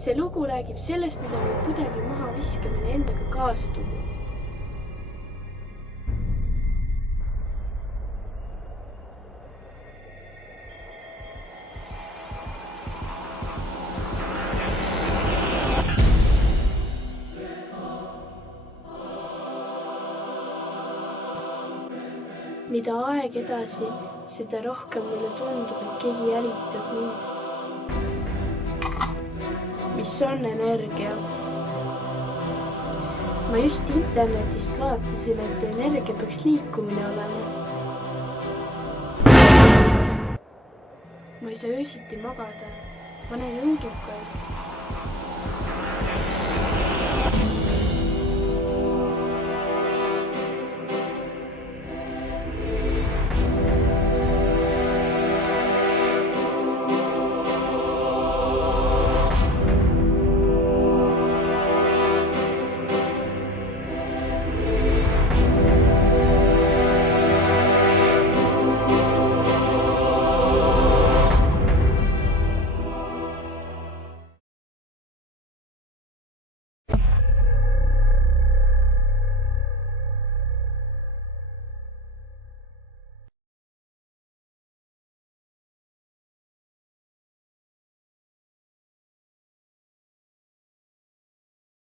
See lugu räägib sellest, mida võib pudeli maha viskamine endaga kaasa tuua. Mida aeg edasi, seda rohkem mulle tundub, et keegi jälitab mind. Mis on energia? Ma just internetist vaatasin, et energia peaks liikumine olema. Ma ei saa öösiti magada. Ma näen õudukaid.